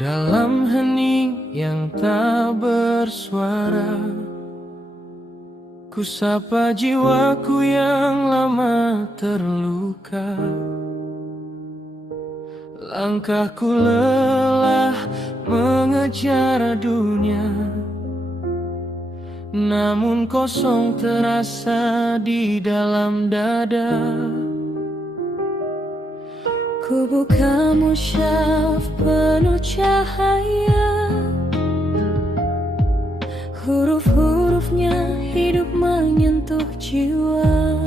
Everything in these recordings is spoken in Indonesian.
Dalam hening yang tak bersuara, ku sapa jiwaku yang lama terluka. Langkahku lelah mengejar dunia, namun kosong terasa di dalam dada. Ku buka musyaf penuh cahaya, huruf-hurufnya hidup menyentuh jiwa.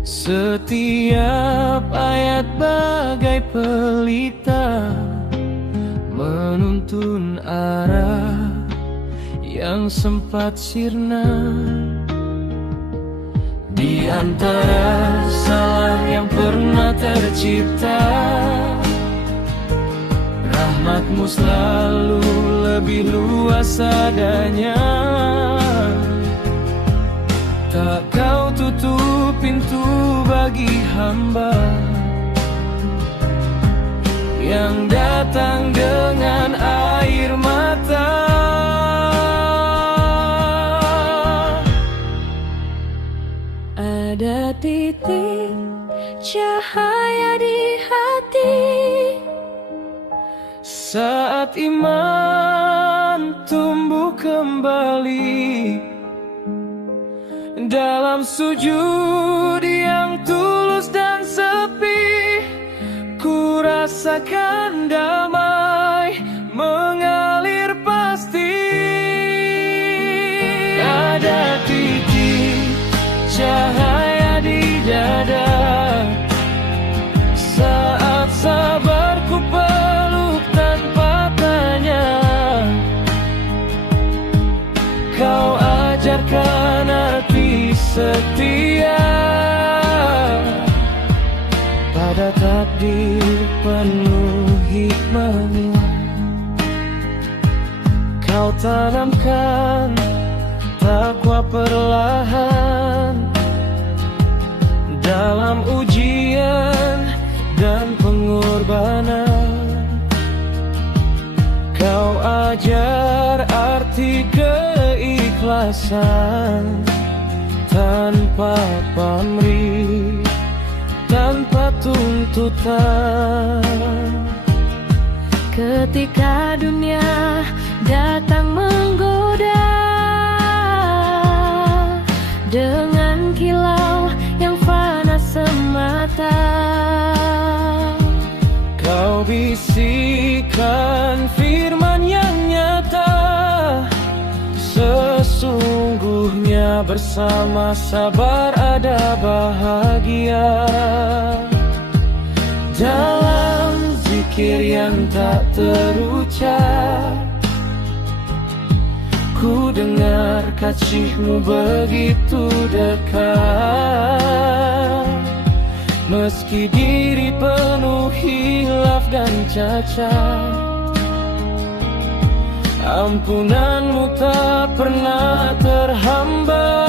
Setiap ayat bagai pelita, menuntun arah yang sempat sirna. Di antara salah yang pernah tercipta, rahmatmu selalu lebih luas adanya. Tak kau tutup pintu bagi hamba yang datang dengan air mata. Ada titik cahaya di hati saat iman tumbuh kembali. Dalam sujud yang tulus dan sepi, ku rasakan damai mengalir pasti. Ada titik cahaya di dada saat sabarku peluk tanpa tanya. Kau ajarkan arti setia pada takdir penuh hikmahmu. Kau tanamkan takwa perlahan dalam ujian dan pengorbanan. Kau ajar arti keikhlasan tanpa pamrih, tanpa tuntutan. ketika dunia datang menggoda dengan kilau yang fana semata. Kau bisikan firman yang nyata, sesungguhnya bersama sabar ada bahagia. Dalam zikir yang tak terucap, ku dengar kasih-Mu begitu dekat. Meski diri penuh hilaf dan cacat, ampunan-Mu tak pernah terhambat.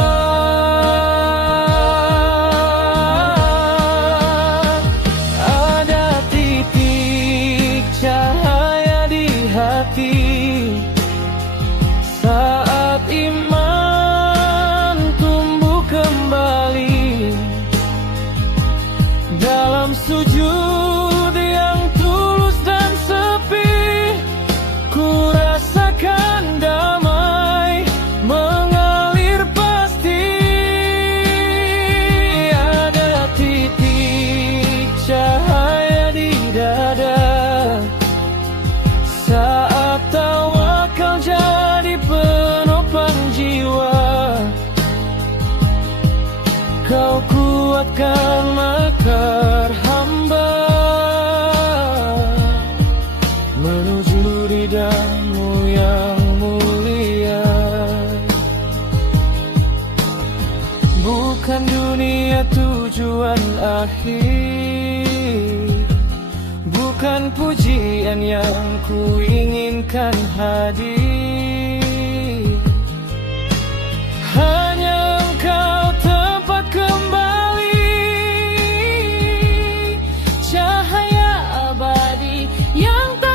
Ada titik cahaya di hati saat iman tumbuh kembali. Dalam sujud yang tulus dan sepi, ku rasakan damai mengalir pasti. Ada titik cahaya di dada saat tawakal jadi penopang jiwa. Kau kuatkan makar hamba menuju ridha-Mu yang mulia. Bukan dunia tujuan akhir, bukan pujian yang ku inginkan hadir. Hanya Engkau tempat kembali cahaya abadi yang tak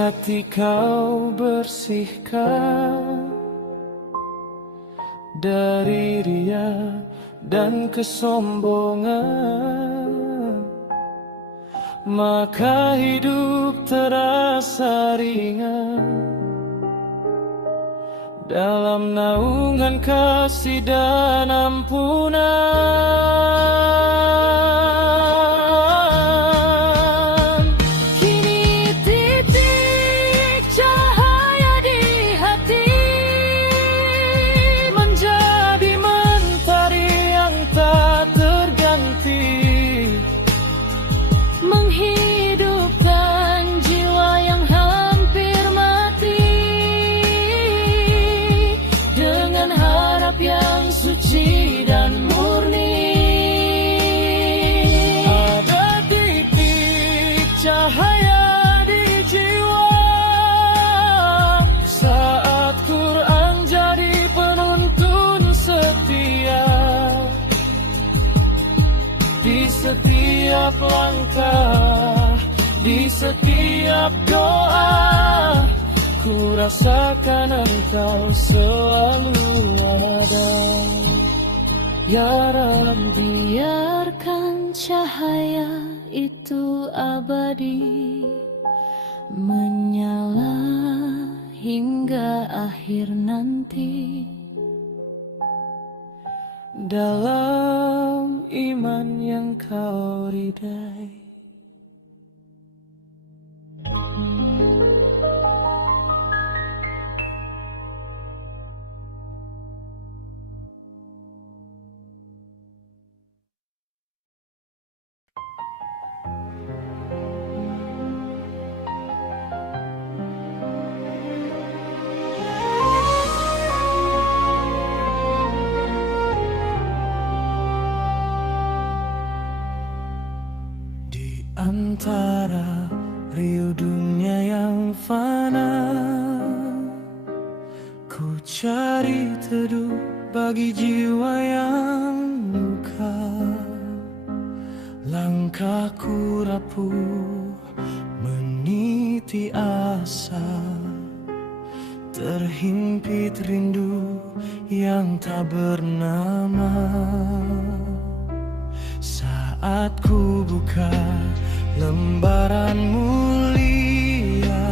hati kau bersihkan dari ria dan kesombongan, maka hidup terasa ringan dalam naungan kasih dan ampunan. Kini titik cahaya di hati Menjadi mentari yang tak terganti, menghidupkan jiwa yang hampir mati dengan harap yang suci dan murni. ada titik cahaya di jiwa saat Quran jadi penuntun setia. Di setiap langkah, di setiap doa, ku rasakan engkau selalu ada. Ya Rabbi, Biarkan cahaya itu abadi, menyala hingga akhir nanti. dalam iman yang kau ridai. Di antara riuh dunia yang fana, ku cari teduh bagi jiwa yang luka. Langkahku rapuh meniti asa, terhimpit rindu yang tak bernama. Saat ku buka lembaran mulia,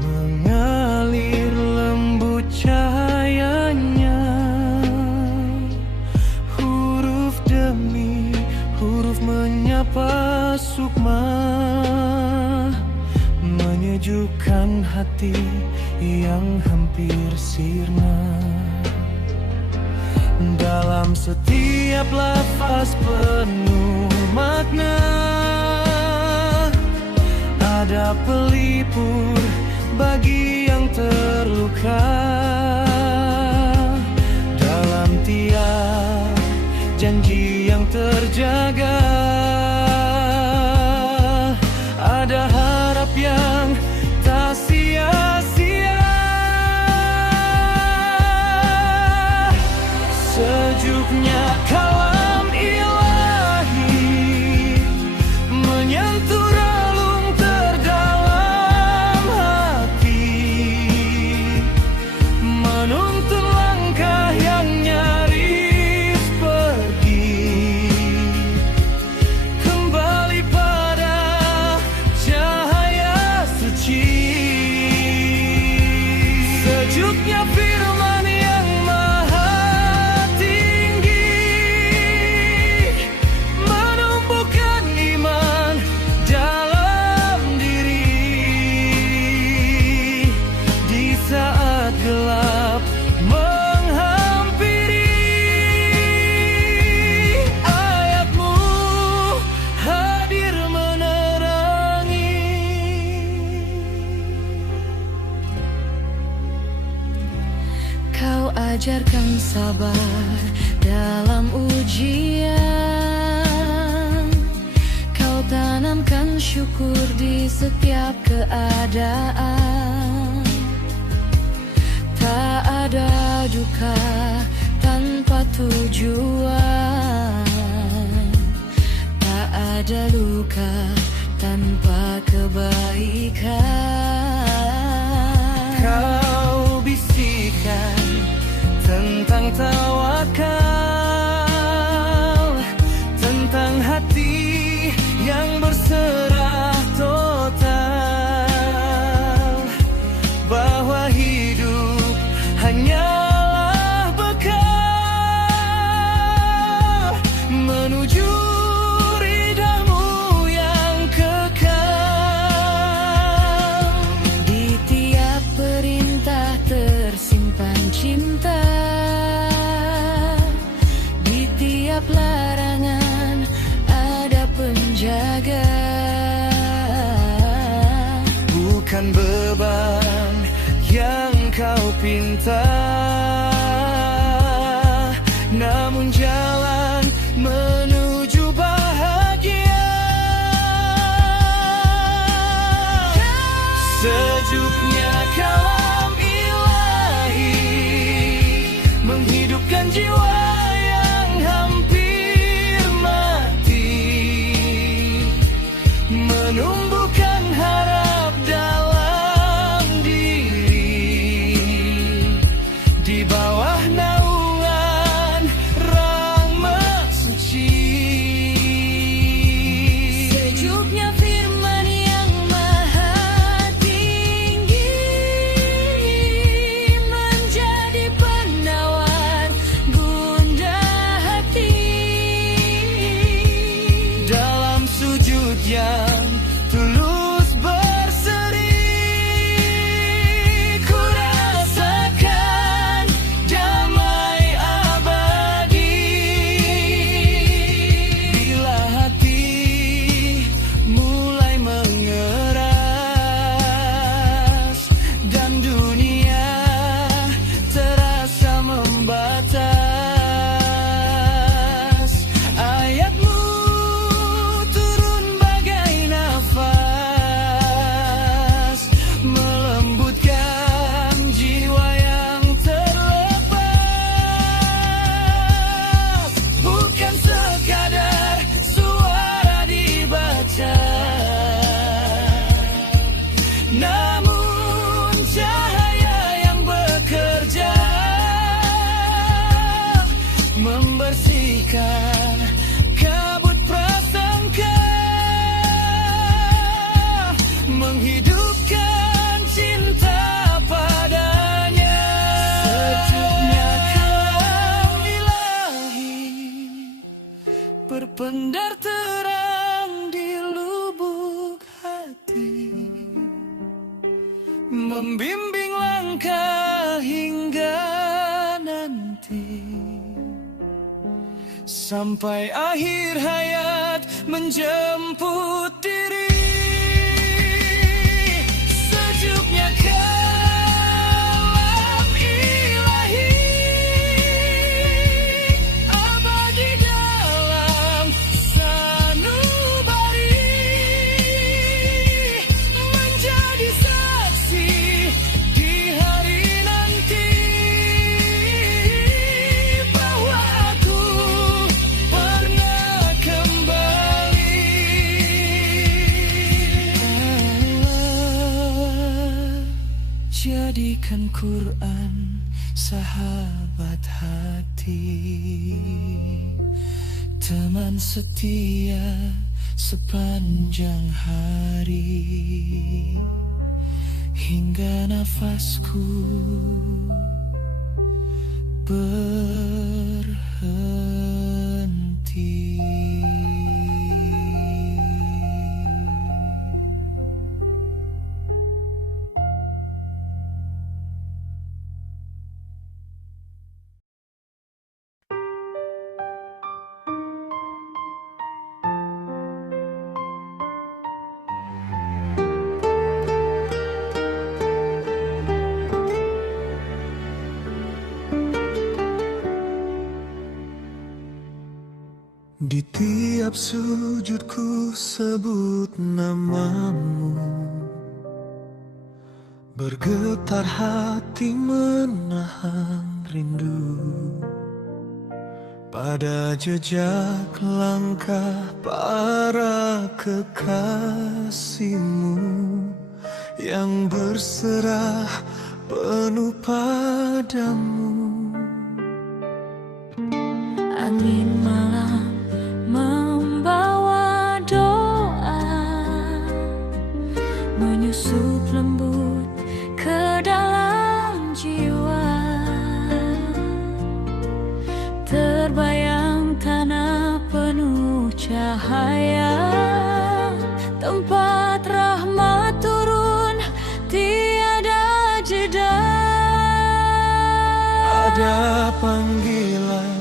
mengalir lembut cahayanya, huruf demi huruf menyapa sukma, menyejukkan hati yang hampir sirna. Dalam setiap lafaz penuh makna, ada pelipur bagi yang terluka. Dalam tiap janji yang terjaga, ada harap yang tak sia-sia. Sejuknya kalam ilahi menyentuh relung terdalam hati, menuntun langkah yang nyaris pergi, kembali pada cahaya suci. Sejuknya firman yang maha gelap menghampiri, ayatmu hadir menerangi. Kau ajarkan sabar dalam ujian, kau tanamkan syukur di setiap keadaan. Tak ada duka tanpa tujuan, tak ada luka tanpa kebaikan. Kau bisikan tentang tawakal, tentang hati yang berserah total, bahwa hidup hanyalah bekal menuju ridhamu yang kekal. Di tiap perintah tersimpan cinta, di tiap larangan ada penjaga. Bukan beban yang kau pinta, namun jalan menuju bahagia. Sejuknya kalam ilahi menghidupkan jiwa yang hampir mati, menumbuhkan harap dalam diri di bawah naungan rahmat suci. Sejuknya firman yang maha tinggi menjadi penawar gundah hati. Dalam sujud yang tulus berseri, ku rasakan damai abadi. Bila hati mulai mengeras dan dunia terasa membatas, ayatmu turun bagai nafas, melembutkan jiwa yang terlepas. Bukan sekadar suara dibaca, namun cahaya yang bekerja, membersihkan kabut prasangka, menghidupkan cinta padanya. Sejuknya kalam ilahi berpendar terang di lubuk hati, membimbing langkah hingga nanti, sampai akhir hayat menjemput diri. Sejuknya kalam ilahi abadi dalam sanubari, menjadi saksi di hari nanti bahwa aku pernah kembali. Allah jadikan Quran sahabat hati, teman setia sepanjang hari, hingga nafasku berhenti. Di tiap sujudku sebut namamu, bergetar hati menahan rindu pada jejak langkah para kekasihmu yang berserah penuh padamu. Angin malam membawa doa, menyusup lembut ke dalam jiwa. Terbayang tanah penuh cahaya, tempat rahmat turun tiada jeda. Ada panggilan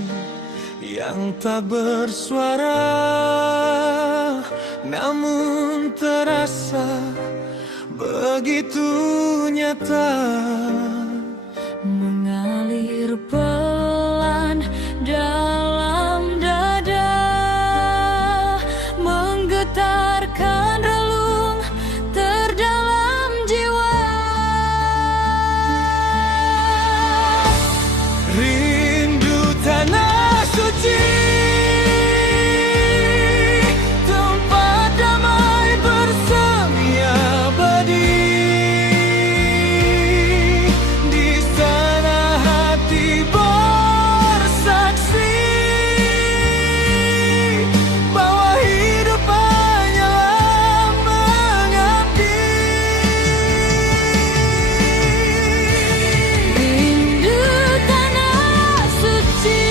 yang tak bersuara, namun terasa begitu nyata, mengalir pelan dalam dada, menggetarkan relung terdalam jiwa. Rindu tanah suci, tempat damai bersemi abadi. Di sana hati bersaksi bahwa hidup hanyalah mengabdi. Rindu tanah suci,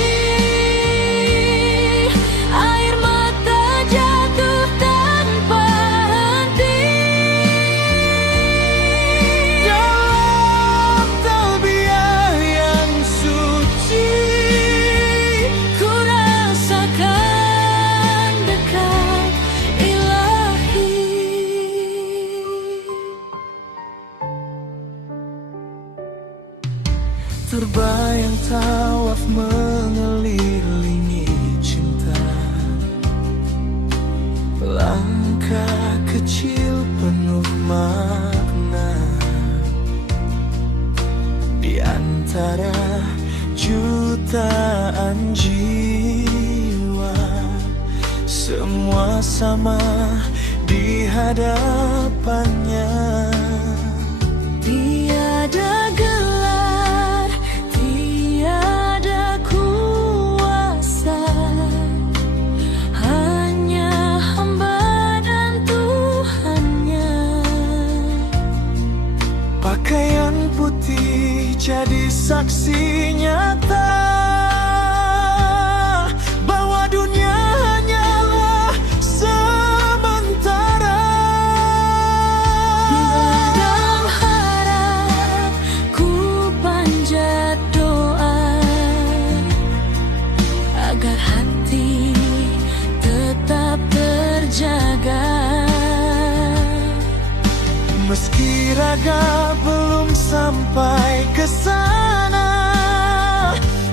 air mata jatuh tanpa henti. Dalam taubiah yang suci, Ku rasakan dekat ilahi. terbayang tawaf mengelilingi cinta, langkah kecil penuh makna. Di antara jutaan jiwa, semua sama di hadapannya. Tiada gelar, tiada kuasa, hanya hamba dan Tuhannya. Pakaian putih jadi saksi nyata bahwa dunia hanyalah sementara. Dalam harap ku panjat doa, agar hati tetap terjaga. Meski raga belum sampai ke sana,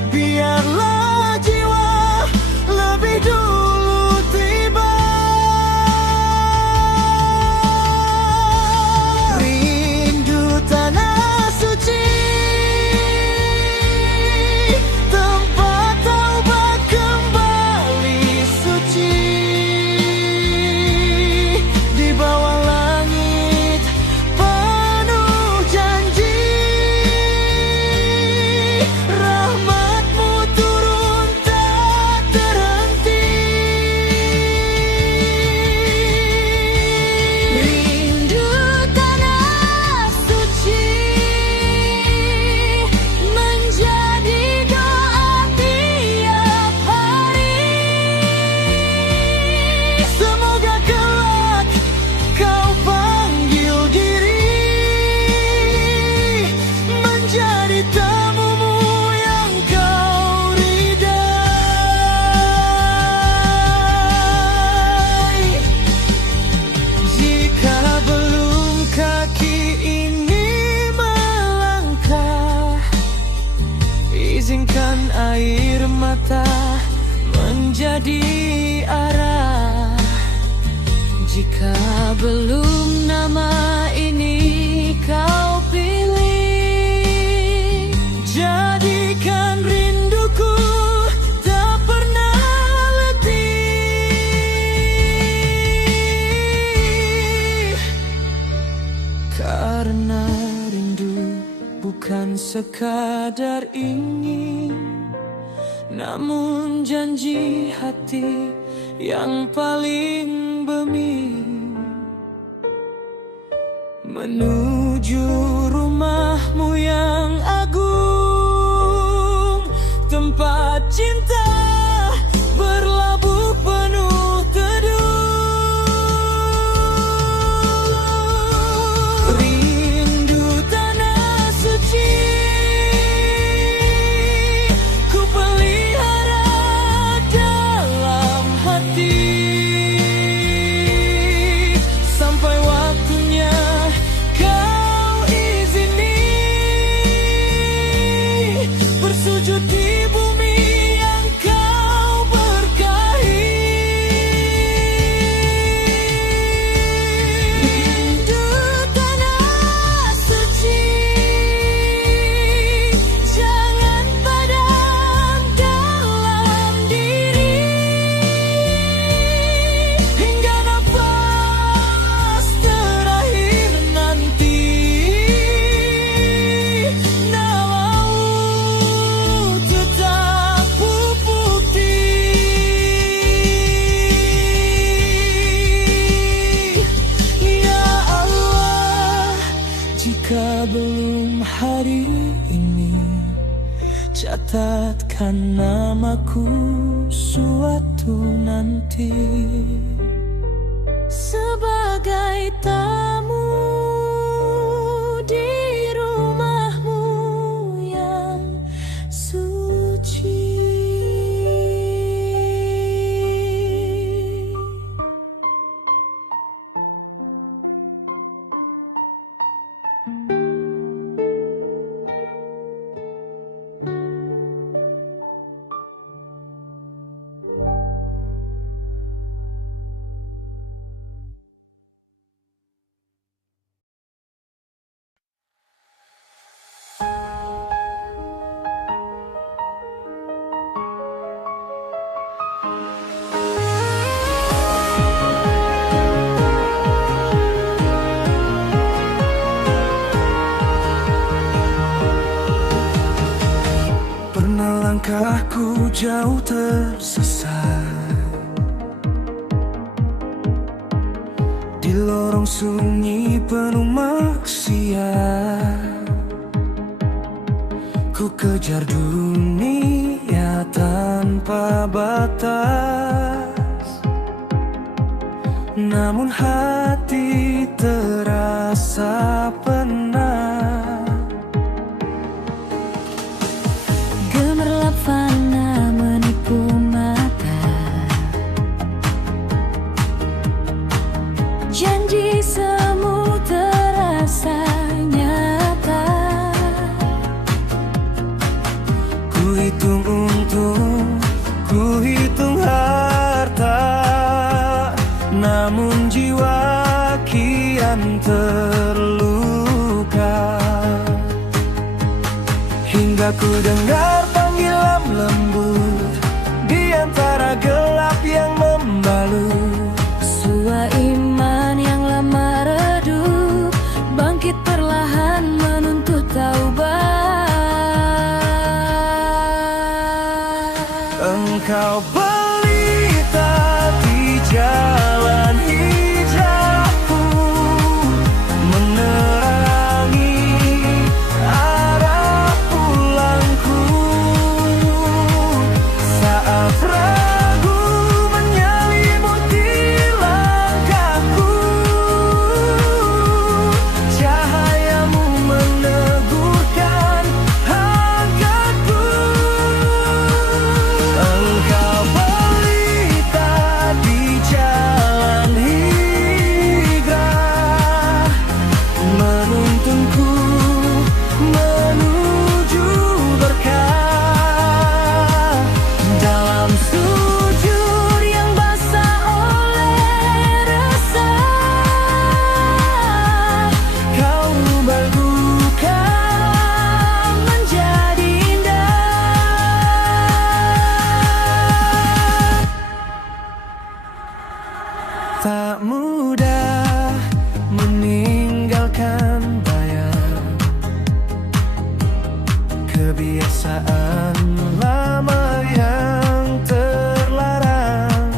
biarlah jiwa lebih dulu tiba. Rindu tanah suci, tempat taubat kembali suci. Di bawah langit penuh janji, rahmatmu turun tak terhenti. Rindu tanah suci menjadi doa tiap hari. Semoga kelak kau panggil diri menjadi tamumu yang kau ridai. Jika belum kaki ini melangkah, izinkan air mata menjadi arah. Jika belum nama ini kau pilih, Jadikan rinduku tak pernah Karena rindu bukan sekadar ingin, namun janji hati yang paling beming. Menuju rumahmu yang agung, tempat cinta berlabuh penuh teduh. Rindu tanah suci ku pelihara dalam hati, sampai waktunya kau izini bersujud di bumi yang kau berkahi. Rindu tanah suci, jangan padam dalam diri, hingga nafas terakhir nanti. Nalau tetap putih. Ya Allah, jika belum hari ini, catatkan namaku suatu nanti sebagai tamu di rumahmu yang suci. Pernah langkahku jauh tersesat di lorong sunyi penuh maksiat. Ku kejar dunia tanpa batas, namun hati terasa penat. Gemerlap fana menipu mata, janji semu terasa nyata. Ku hitung untung, ku hitung harta, namun jiwa kian terluka. Hingga ku dengar panggilan lembut di antara gelap yang membalut. Sua iman yang lama redup bangkit perlahan menuntut taubat. Engkau pelita di jalan hijrahku, menerangi arah pulangku. kebiasaan lama yang terlarang.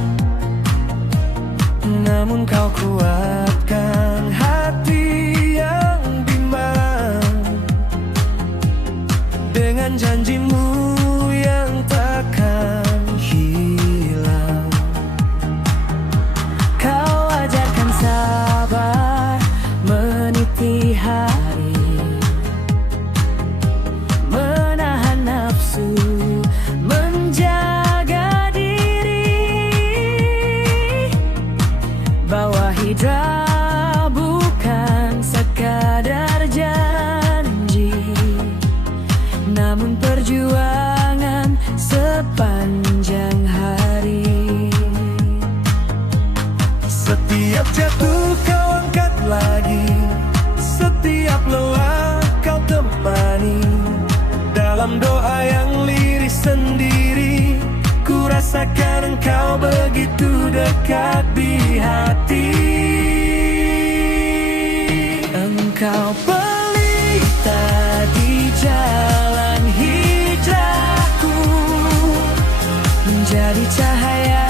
Namun kau kuatkan hati yang bimbang dengan janjimu yang takkan hilang. Kau ajarkan sabar meniti hari, menahan nafsu, menjaga diri. Bahwa hijrah bukan sekadar janji, namun perjuangan sepanjang hari. Setiap jatuh kau angkat lagi, setiap lelah kau temani. Dalam doa yang liris sendiri, ku rasakan engkau begitu dekat di hati. Engkau pelita di jalan hijrahku, menjadi cahaya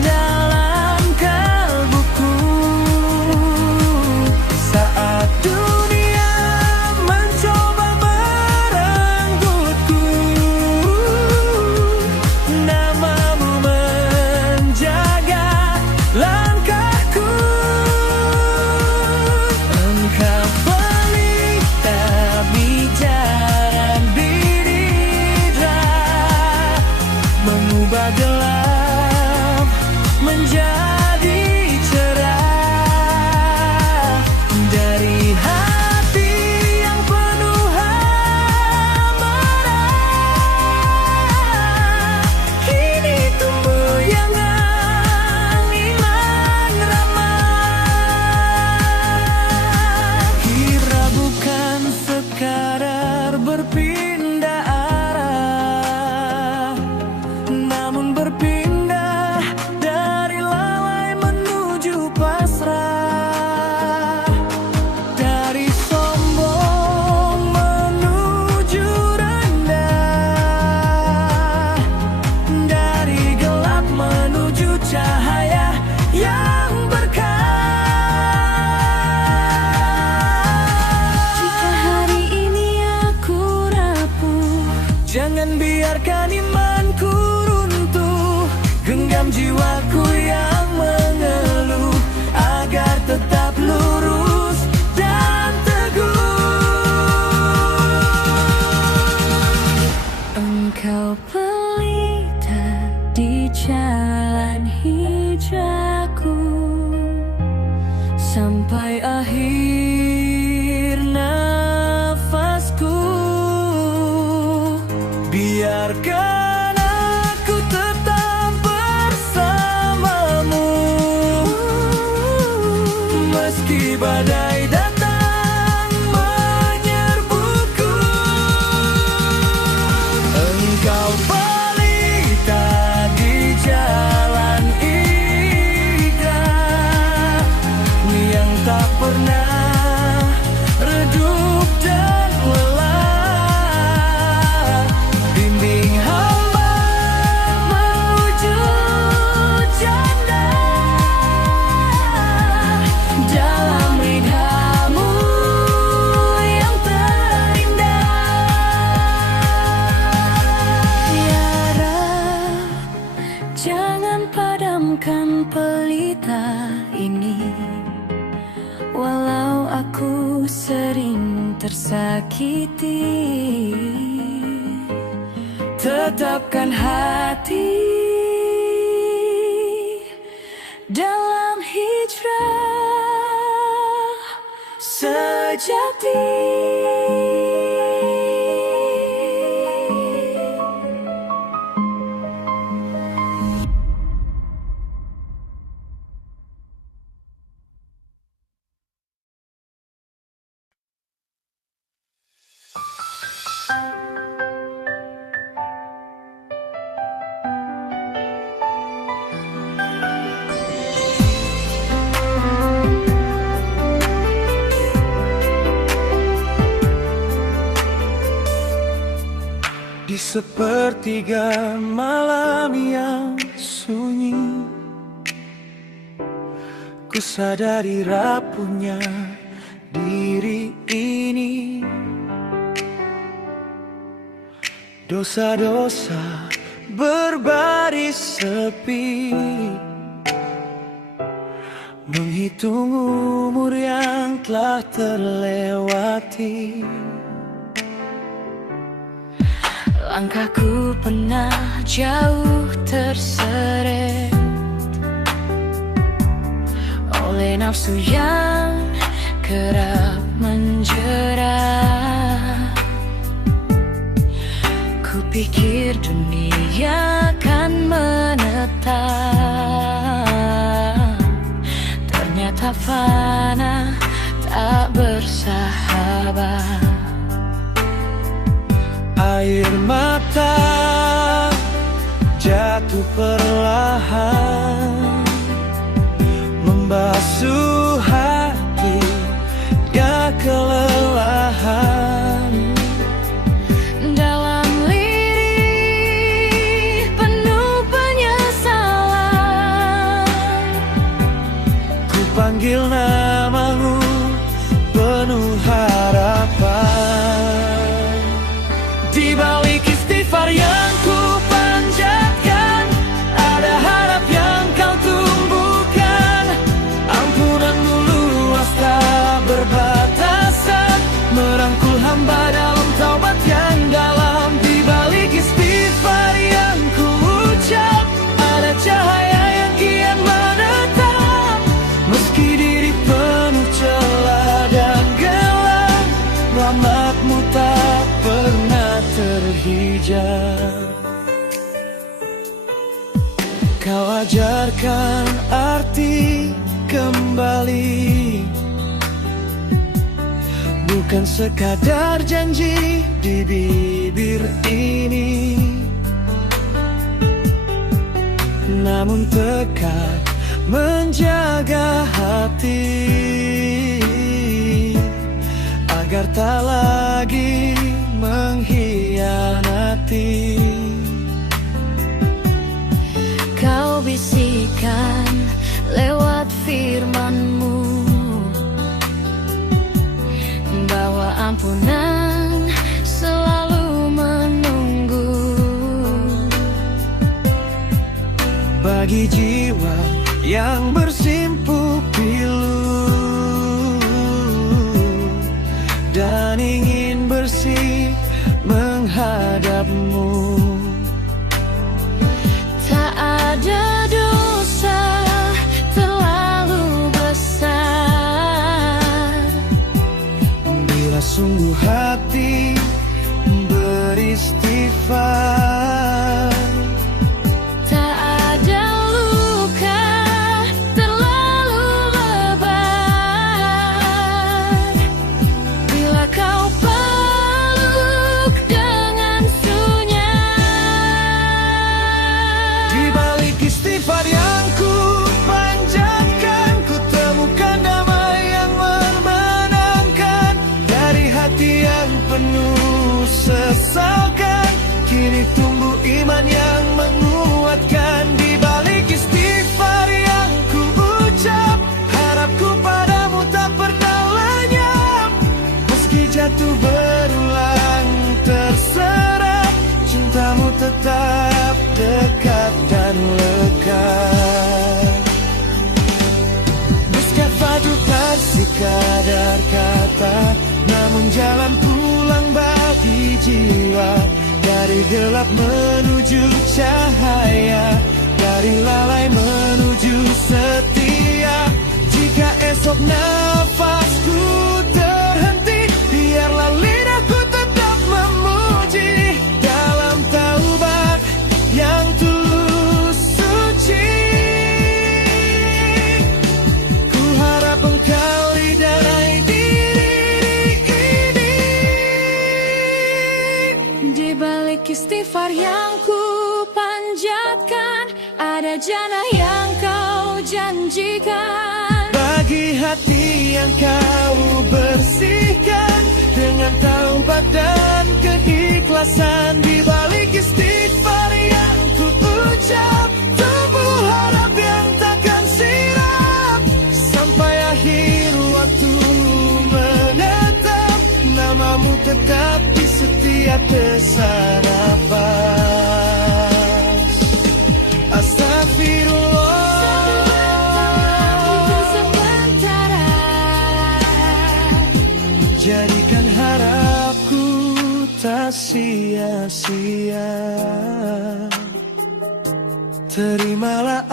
dalam kalbuku. Saat dunia mencoba merenggutku, namamu menjaga langkahku. Engkau pelita bijaran hijrah, mengubah gelap menjadi cerah. Dari hati yang penuh amarah, kini tumbuh yang iman ramah. Hijrah bukan sekadar berpindah arah, namun berpindah dari lalai menuju pasrah, dari sombong menuju rendah, dari gelap menuju cahaya yang berkah. Jika hari ini aku rapuh, jangan biarkan imanku runtuh. Genggam jiwaku yang mengeluh, agar tetap lurus dan teguh. Engkau pelita di jalan hijrahku, sampai akhir nafasku. Biarkan aku tetap bersamamu, meski badai datang menyerbuku. Engkau pelita di jalan hijrah, yang tak pernah redup dan lelah. Bimbing hamba menuju jannah, dalam ridhamu yang terindah. Ya Rab, jangan padamkan pelita ini, walau aku sering tersakiti. Tetapkan hati dalam hijrah sejati. Di sepertiga malam yang sunyi, ku sadari rapuhnya diri ini. Dosa-dosa berbaris sepi, menghitung umur yang telah terlewati. Langkahku pernah jauh terseret oleh nafsu yang kerap menjerat. Kupikir dunia akan menetap, ternyata fana, tak bersahabat. Air mata jatuh perlahan, membasuh hati yang kelelahan. Dalam lirih penuh penyesalan, ku panggil namamu penuh harapan. Di balik istighfar yang ku panjatkan, ada harap yang kau tumbuhkan. Ampunanmu luas tak berbatasan, merangkul hamba dalam taubat yang dalam. Di balik istighfar yang ku ucap, ada cahaya yang kian menetap. Meski diri penuh celah dan gelap, rahmatmu tak pernah terhijab. Kau ajarkan arti kembali, bukan sekadar janji di bibir ini, namun tekad menjaga hati agar tak lagi mengkhianati. kau bisikan lewat firman-Mu bahwa ampunan selalu menunggu bagi jiwa yang bersimpu pilu dan ingin bersih menghadap-Mu. Tak ada dosa terlalu besar Bila sungguh hati beristighfar. Tak ada luka terlalu lebar bila kau peluk dengan sunyi. Di balik istighfar yang ku panjatkan, ku temukan damai yang menenangkan. Dari hati yang penuh sesalkan, kini tumbuh iman yang menguatkan. Di balik istighfar yang ku ucap, harapku padamu tak pernah lenyap. Meski jatuh berulang terserah, cintamu tetap dekat dan lekat. Beskafadu tak sekadar kata, namun jalan pulang bagi jiwa. Dari gelap menuju cahaya, dari lalai menuju setia. Jika esok nafasku terhenti, biarlah lidahku tetap memuji. Dalam taubat yang tulus suci, ku harap engkau ridai diri ini. Di balik istighfar yang ku panjatkan, ada jannah yang kau janjikan. Bagi hati yang kau bersihkan dengan taubat dan keikhlasan. Di balik tetap di setiap desak nafas. Astagfirullah, jadikan harapku tak sia-sia. Terimalah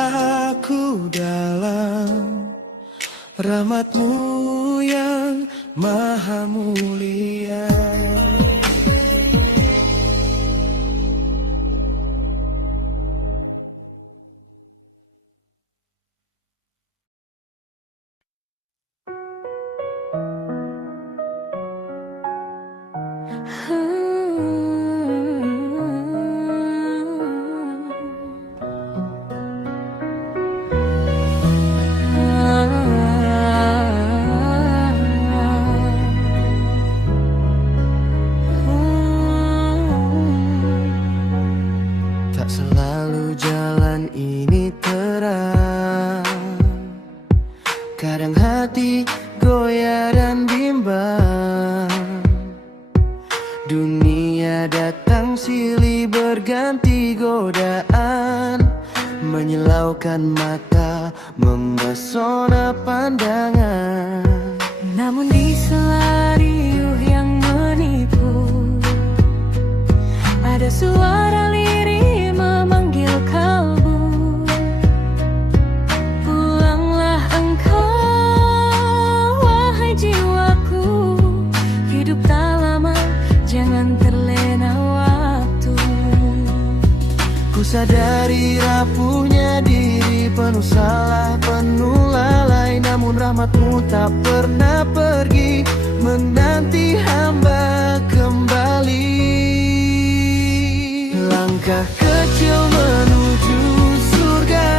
aku dalam rahmat-Mu yang maha mulia. Tak selalu jalan ini terang, kadang hati goyah dan bimbang. Dunia datang silih berganti godaan, menyilaukan mata, mempesona pandangan. Namun di sela riuh yang menipu, ada suara lirih memanggil kalbu. Pulanglah engkau, wahai jiwaku. Hidup tak lama, jangan terlena waktu. Ku sadari rapuhnya diri, penuh salah, penuh lalai. Namun rahmat-Mu tak pernah pergi, menanti hamba kembali. Langkah kecil menuju surga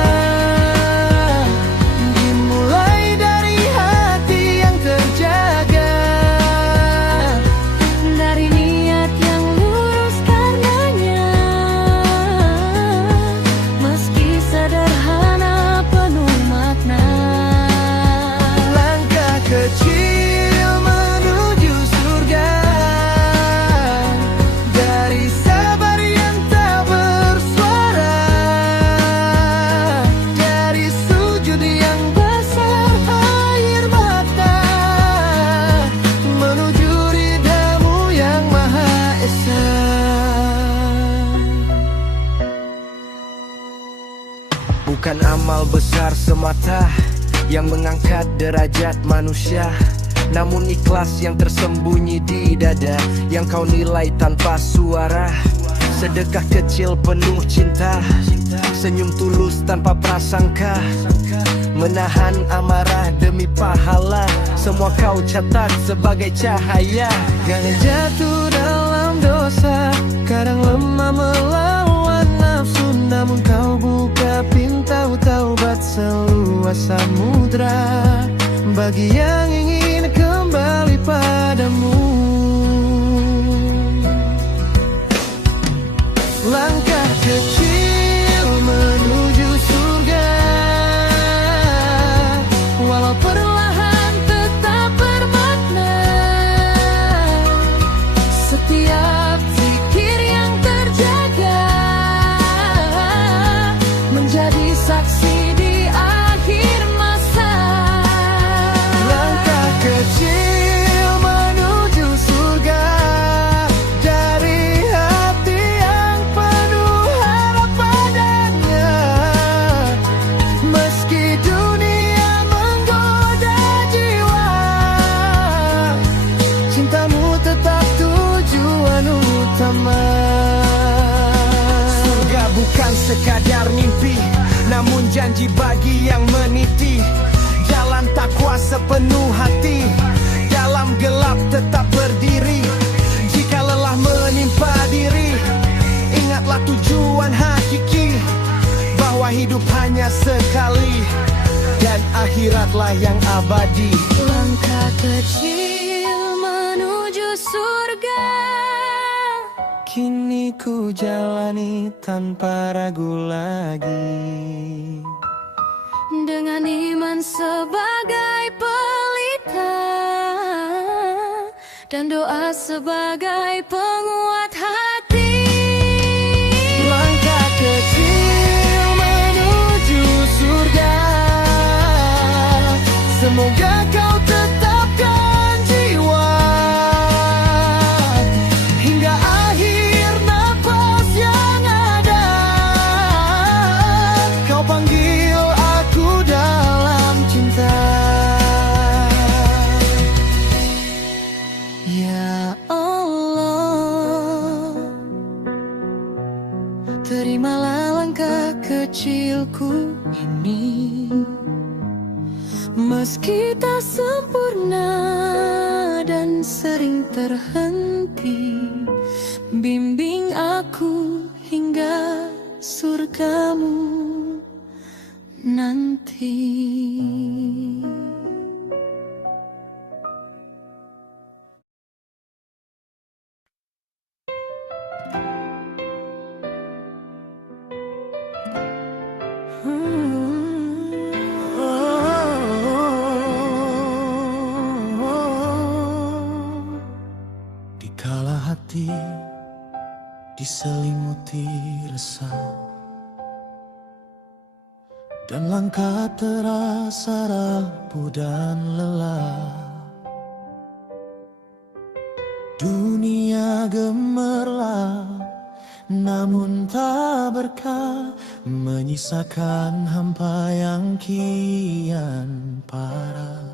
dimulai dari hati yang terjaga, Dari niat yang lurus karenanya, meski sederhana penuh makna. langkah kecil menuju surga, dari sabar yang tak bersuara, dari sujud yang basah air mata, menuju ridha-Mu yang maha esa. Bukan amal besar semata yang mengangkat derajat manusia, namun ikhlas yang tersembunyi di dada, yang Kau nilai tanpa suara. Sedekah kecil penuh cinta, senyum tulus tanpa prasangka, menahan amarah demi pahala, semua Kau catat sebagai cahaya. Kadang jatuh dalam dosa, kadang lemah melawan nafsu, namun Kau buka pintu taubat seluas samudra bagi yang ingin kembali padamu. Langkah kecil menuju surga, walau perlahan tetap bermakna. Setiap zikir yang terjaga menjadi saksi di akhir masa. Langkah kecil menuju surga, dari hati yang penuh harap padanya, meski dunia menggoda jiwa, cinta-Mu tetap tujuan utama. Surga bukan sekadar mimpi, namun janji bagi yang meniti. Jalan takwa sepenuh hati, dalam gelap tetap berdiri. Jika lelah menimpa diri, ingatlah tujuan hakiki, bahwa hidup hanya sekali dan akhiratlah yang abadi. Langkah kecil menuju surga, Kini ku jalani tanpa ragu lagi, dengan iman sebagai pelita. dan doa sebagai penguat hati. Langkah kecil menuju surga, semoga kau tetapkan jiwa hingga akhir napas yang ada. Kau panggil aku dalam cinta. Ya Allah, terimalah langkah kecilku ini. Meski tak sempurna dan sering terhenti, bimbing aku hingga surgamu nanti. Dikala hati diselimuti resah dan langkah terasa rapuh dan lelah, dunia gemerlap namun tak berkah, menyisakan hampa yang kian parah.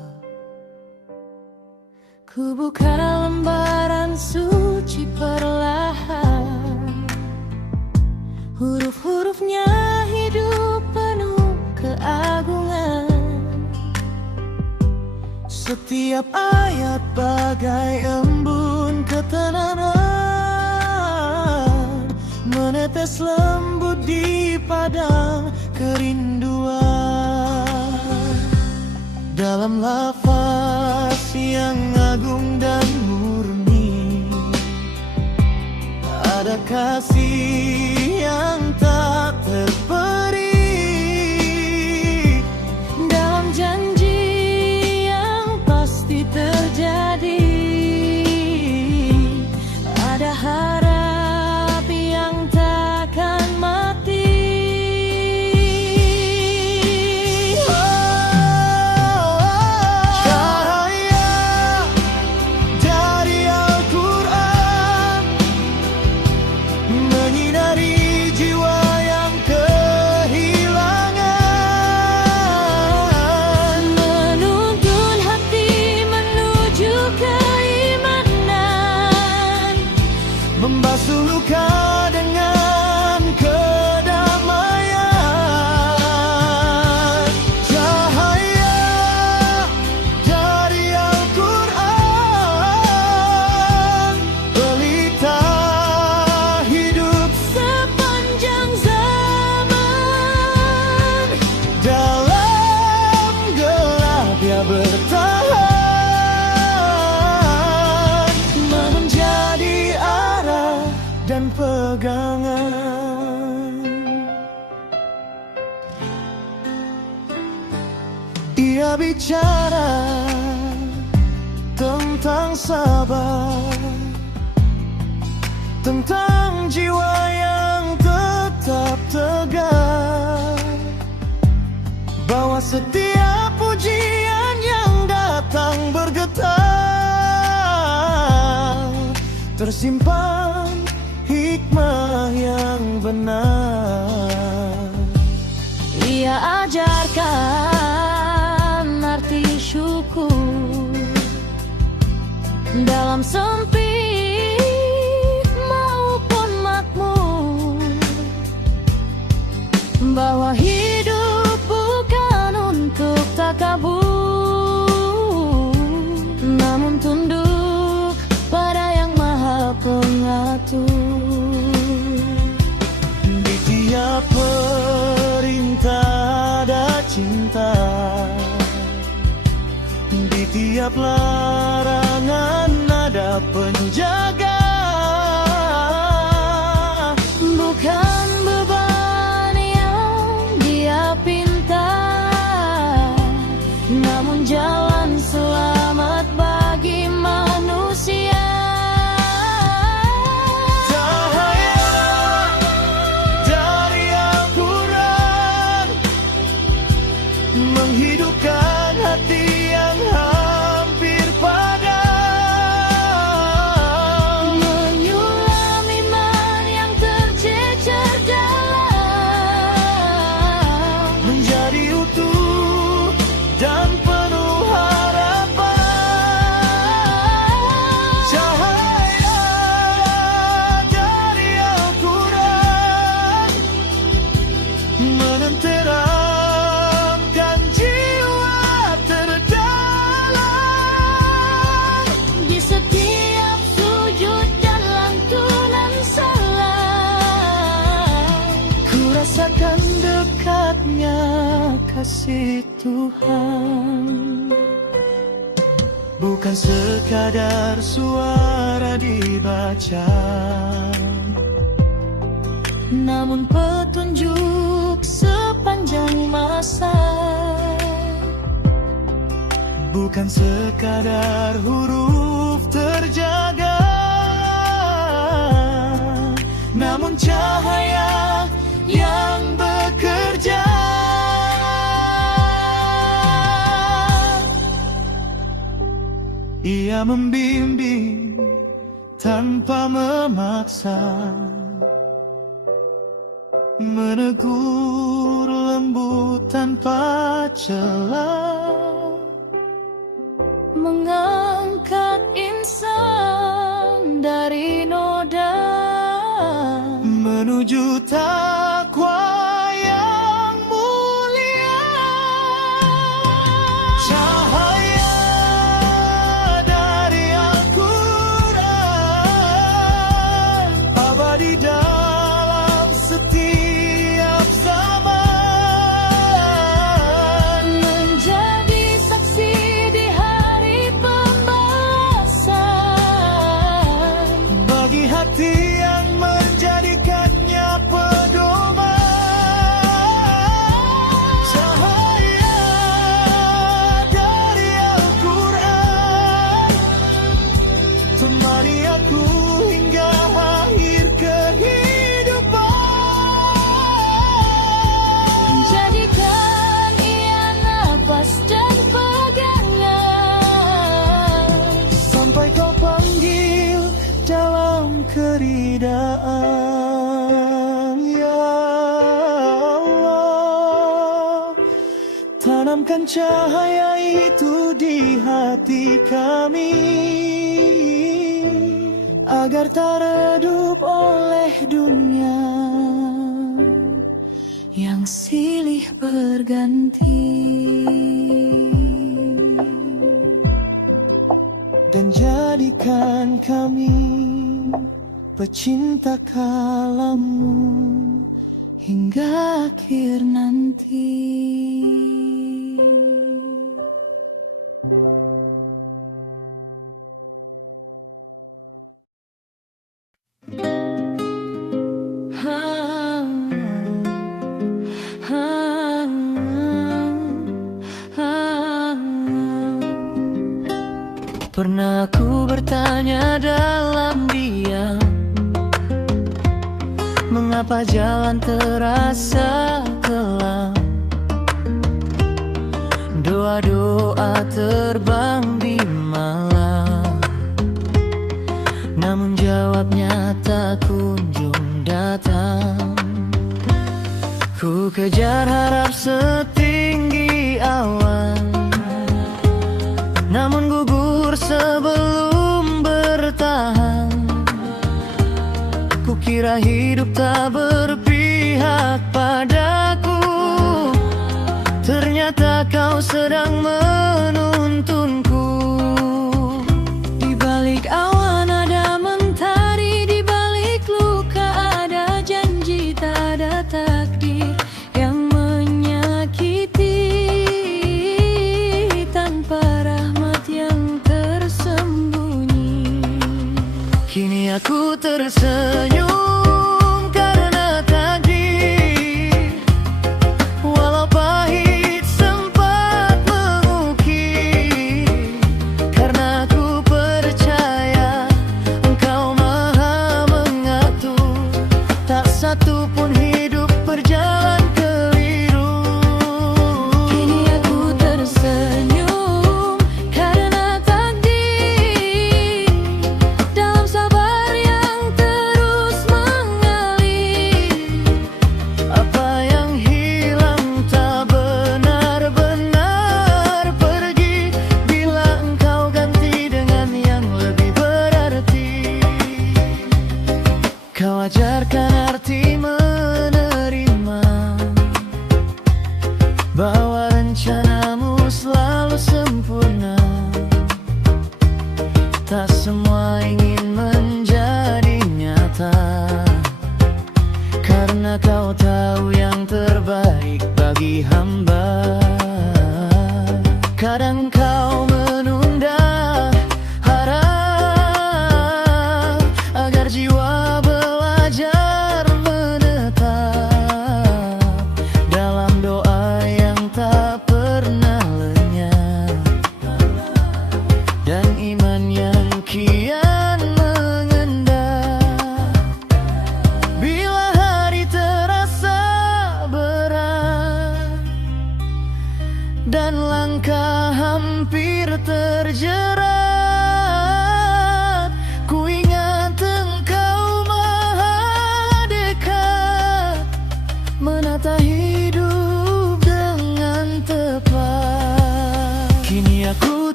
Ku buka lembaran suci perlahan, huruf-hurufnya hidup penuh keagungan. Setiap ayat bagai embun ketenangan, menetes lembut di padang kerinduan. Dalam lafaz yang agung dan murni, ada kasih yang tak terperi. Dalam janji yang pasti terjadi, ada harap yang takkan mati. Cahaya dari Al-Quran menyinari jiwa yang kehilangan, Menuntun hati menuju keimanan, membasuh luka dengan kedamaian. Cahaya dari Al-Quran, pelita hidup sepanjang zaman. dalam gelap dia bertahan, menjadi arah dan pegangan. Ia bicara tentang sabar, tentang jiwa yang tetap tegar, bahwa setiap pujian yang datang bergetar, tersimpan hikmah yang benar. Ia ajarkan arti syukur dalam sempit maupun makmur, bahwa hidup bukan untuk takabur, namun tunduk pada yang maha pengatur. Di tiap perintah ada cinta, di tiap larangan ada penjaga. Bukan beban yang dia pinta, namun jalan selamat bagi manusia. kasih Tuhan, bukan sekadar suara dibaca, namun petunjuk sepanjang masa. Bukan sekadar huruf terjaga, namun cahaya yang bekerja. Ia membimbing tanpa memaksa, menegur lembut tanpa celah, mengangkat insan dari noda menuju takwa yang mulia. Cahaya dari Al-Quran abadi dalam setiap zaman, menjadi saksi di hari pembahasan bagi hati yang menjadikannya pedoman. Cahaya dari Al-Quran temani aku hingga akhir kehidupan. jadikan ia nafas dan pegangan Sampai kau panggil dalam keridaan, ya Allah. Tanamkan cahaya itu di hati kami, agar tak redup oleh dunia yang silih berganti. dan jadikan kami pecinta kalammu hingga akhir nanti. Pernah aku bertanya dalam diam, mengapa jalan terasa kelam? Doa-doa terbang di malam, namun jawabnya tak kunjung datang. Ku kejar harap setinggi awan, namun gugur sebelum bertahan. Kukira hidup tak berpihak padaku, ternyata kau sedang menuntunku. Di balik awan ada mentari, di balik luka ada janji, tak ada takdir yang menyakiti tanpa rahmat yang tersembunyi. Kini aku tersenyum karena takdir, walau pahit sempat mengukir. Karena aku percaya Engkau maha mengatur, tak satu pun hidup berjalan keliru. Kini aku tersenyum karena takdir, dalam sabar yang terus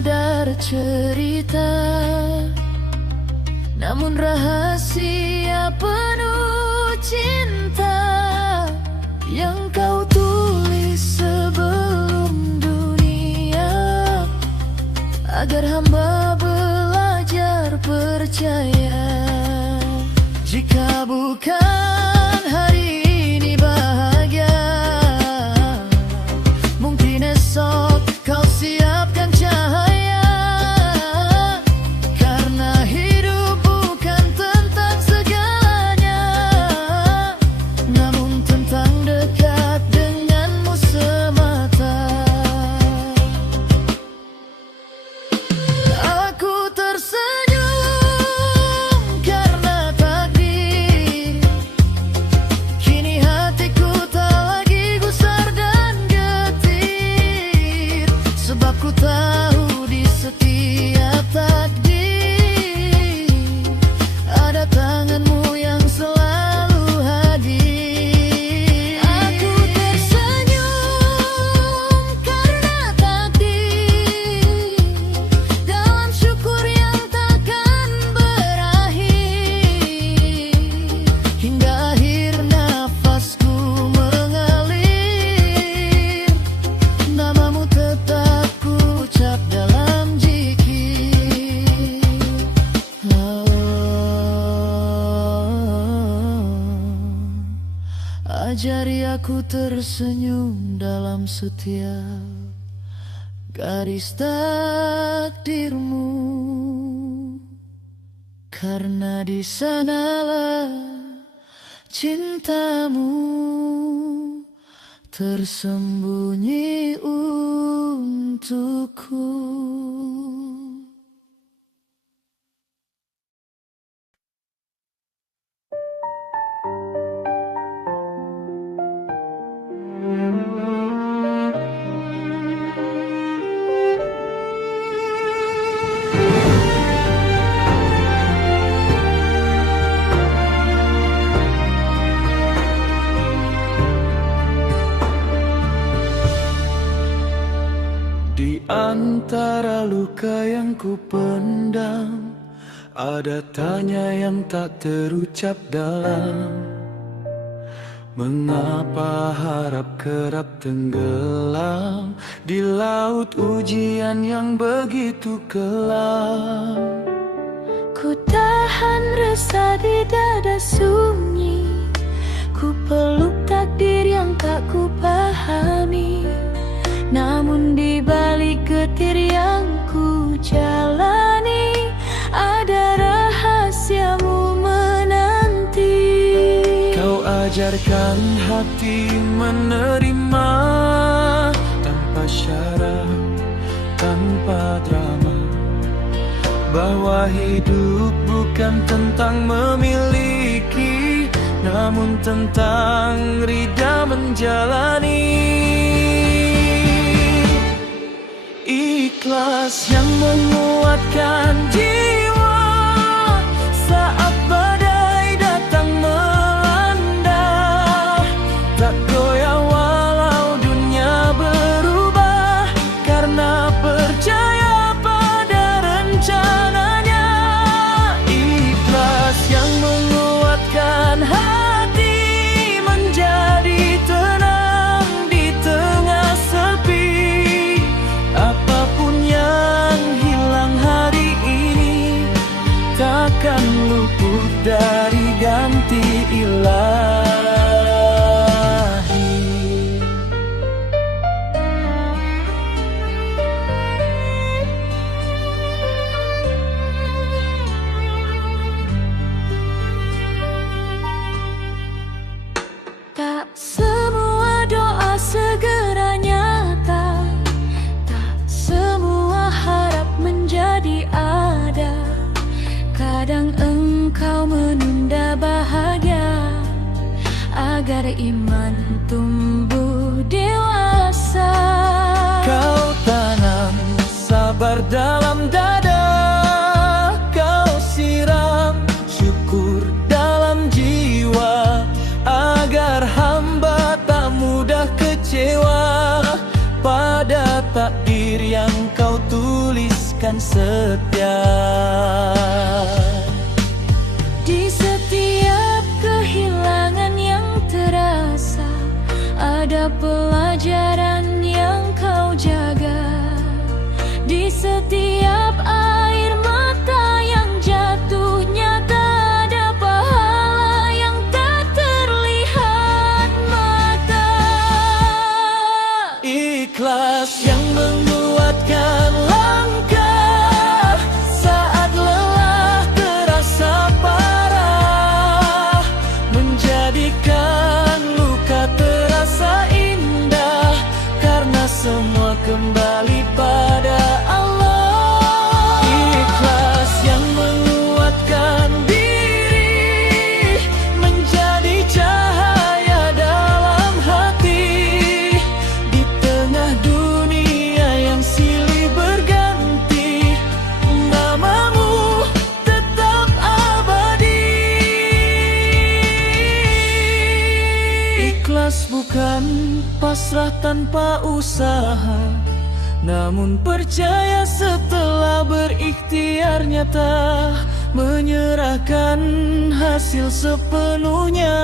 sadar cerita, namun rahasia penuh cinta yang kau tulis sebelum dunia, agar hamba belajar percaya. Jika bukan hari ini bahagia, mungkin esok kau siapkan cahaya. Karena hidup bukan tentang segalanya, namun tentang dekat denganmu semata. Aku tersenyum karena takdir, kini hatiku tak lagi gusar dan getir. Sebab ku tahu di setiap takdir ada tanganmu yang selalu hadir. Aku tersenyum karena takdir, dalam syukur yang takkan berakhir, hingga akhir nafasku mengalir, namamu tetap ku ucap dalam zikir. Ajari aku tersenyum dalam setiap garis takdirmu, karena di sanalah cintamu tersembunyi untukku. Di antara luka yang ku pendam, ada tanya yang tak terucap dalam. Mengapa harap kerap tenggelam di laut ujian yang begitu kelam? Ku tahan resah di dada sunyi, ku peluk takdir yang tak ku pahami. Namun di balik getir yang ku jalani, ada rahasiamu menanti. Kau ajarkan hati menerima tanpa syarat, tanpa drama, bahwa hidup bukan tentang memiliki, namun tentang rida menjalani. Ikhlas yang menguatkan jiwa saat badai datang melanda, tak goyah walau dunia berubah, karena percaya pada rencananya. Ikhlas yang menguatkan hati menjadi tenang di tengah sepi. Apapun yang hilang hari ini takkan luput dari ganti ilahi. Tak semua doa segera nyata, tak semua harap menjadi ada. Kadang engkau menunda bahagia agar iman tumbuh dewasa. Kau tanam sabar dalam dada, kau siram syukur dalam jiwa, agar hamba tak mudah kecewa pada takdir yang kau tulis dan setia. Di setiap kehilangan yang terasa, ada pelajaran yang kau jaga. Di setiap air mata yang jatuhnya, tak ada pahala yang tak terlihat mata. Ikhlas yang menguatkan langkah saat lelah terasa parah, menjadikan luka terasa indah, karena semua kembali pada Allah. Ikhlas yang menguatkan diri, menjadi cahaya dalam hati, di tengah dunia yang silih berganti, namamu tetap abadi. Ikhlas bukan pasrah tanpa usaha, namun percaya setelah berikhtiar nyata, menyerahkan hasil sepenuhnya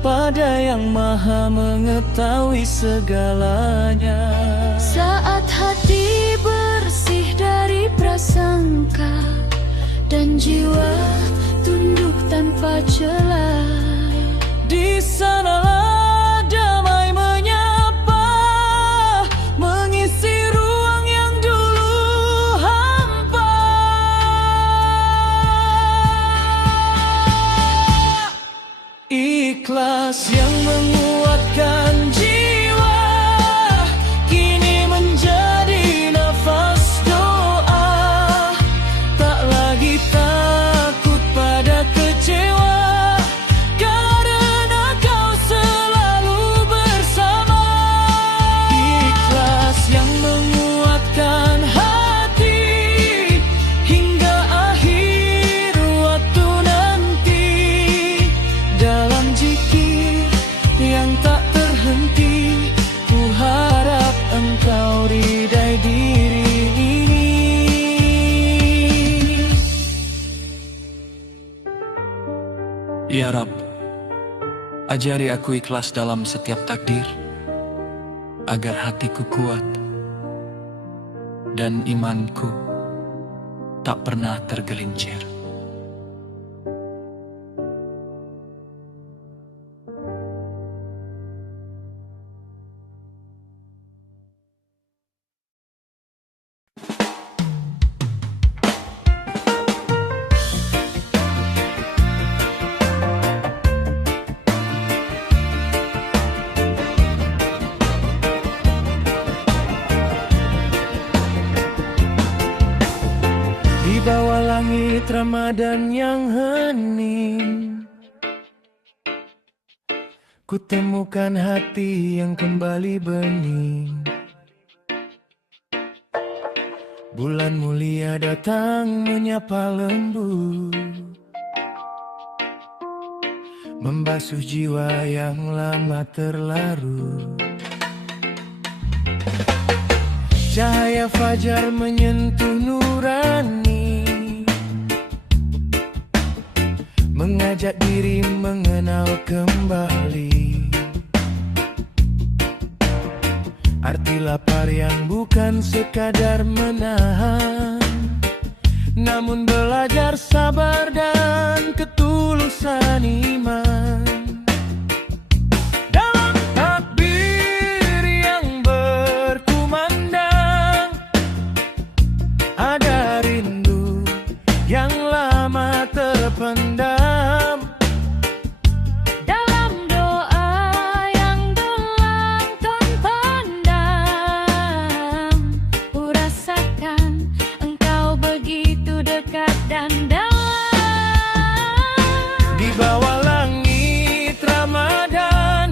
pada yang maha mengetahui segalanya. Saat hati bersih dari prasangka dan jiwa tunduk tanpa celah, Di sanalah damai menyapa, mengisi ruang yang dulu hampa. Ikhlas yang menguatkan jiwa, kini menjadi nafas doa, tak lagi takut pada kecewa, karena kau selalu bersama. Ikhlas yang menguatkan hati hingga akhir waktu nanti, dalam zikir yang tak terhenti, ku harap engkau ridai diri ini. Ya Rabb, ajari aku ikhlas dalam setiap takdir, agar hatiku kuat dan imanku tak pernah tergelincir. Di bawah langit Ramadan yang hening, ku temukan hati yang kembali bening. Bulan mulia datang menyapa lembut, membasuh jiwa yang lama terlarut. Cahaya fajar menyentuh nurani, mengajak diri mengenal kembali arti lapar yang bukan sekadar menahan, namun belajar sabar dan ketulusan iman. Dalam takbir yang berkumandang, ada rindu yang lama terpendam. dalam doa yang dalam tanpa pandang, ku rasakan engkau begitu dekat dan dalam. Di bawah langit Ramadan,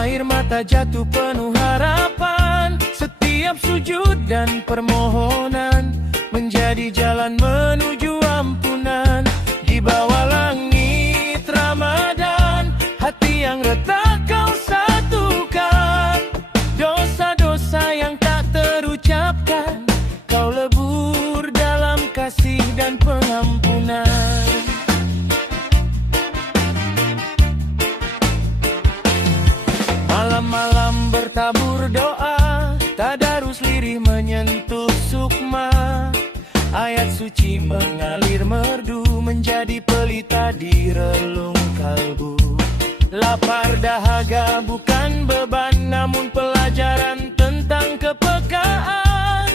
air mata jatuh penuh harapan. Setiap sujud dan permohonan menjadi jalan menuju ampunan. Di bawah langit Ramadan, hati yang retak kau satukan. Dosa-dosa yang tak terucapkan kau leburkan. Ayat suci mengalir merdu menjadi pelita di relung kalbu. Lapar dahaga bukan beban namun pelajaran tentang kepekaan,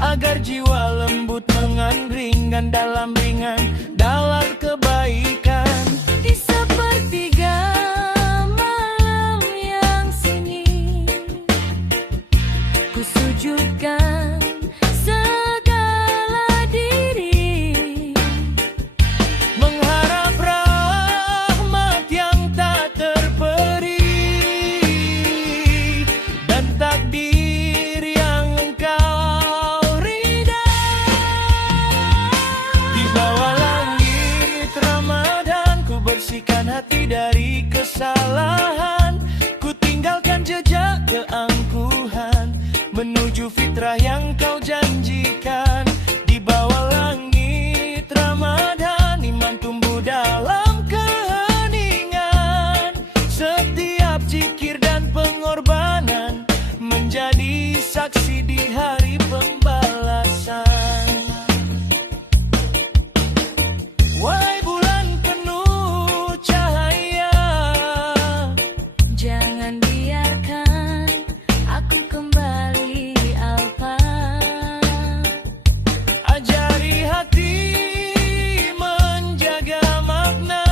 agar jiwa lembut mengandringan dalam ringan dalam kebaikan. Di sepertiga malam yang sunyi, ku sujudkan segala diri, mengharap rahmat yang tak terperi dan takdir yang engkau ridha. Di bawah langit Ramadan ku bersihkan hati dari kesalahan, ku tinggalkan jejak keangkuhan menuju fitrah yang kau janjikan. Di bawah langit Ramadan iman tumbuh dalam keheningan, setiap zikir dan pengorbanan menjadi saksi di hari pembalasan. Wahai bulan penuh cahaya, jangan biarkan aku kembali alpa. ajari hati menjaga makna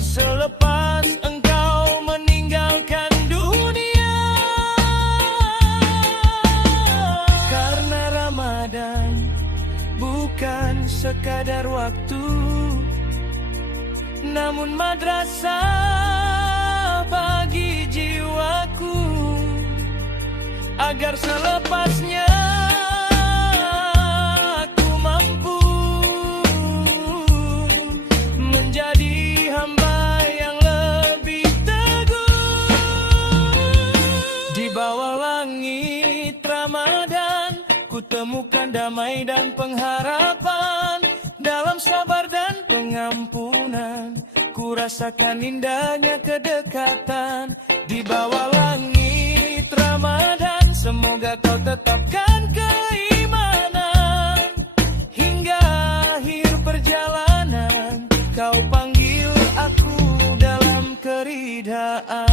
selepas engkau meninggalkan dunia. Karena Ramadan bukan sekadar waktu, namun madrasah bagi jiwaku, agar selepasnya aku mampu menjadi hamba yang lebih teguh. Di bawah langit Ramadan ku temukan damai dan pengharapan, dalam sabar dan pengampunan ku rasakan indahnya kedekatan. Di bawah langit Ramadan semoga kau tetapkan keimanan hingga akhir perjalanan, kau panggil aku dalam keridhaan.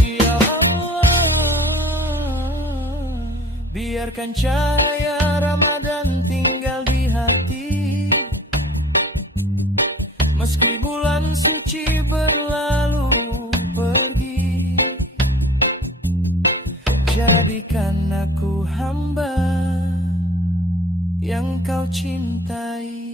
Ya Allah, biarkan cahaya Ramadan tinggal di hati, meski bulan suci berlalu pergi. Jadikan aku hamba yang kau cintai.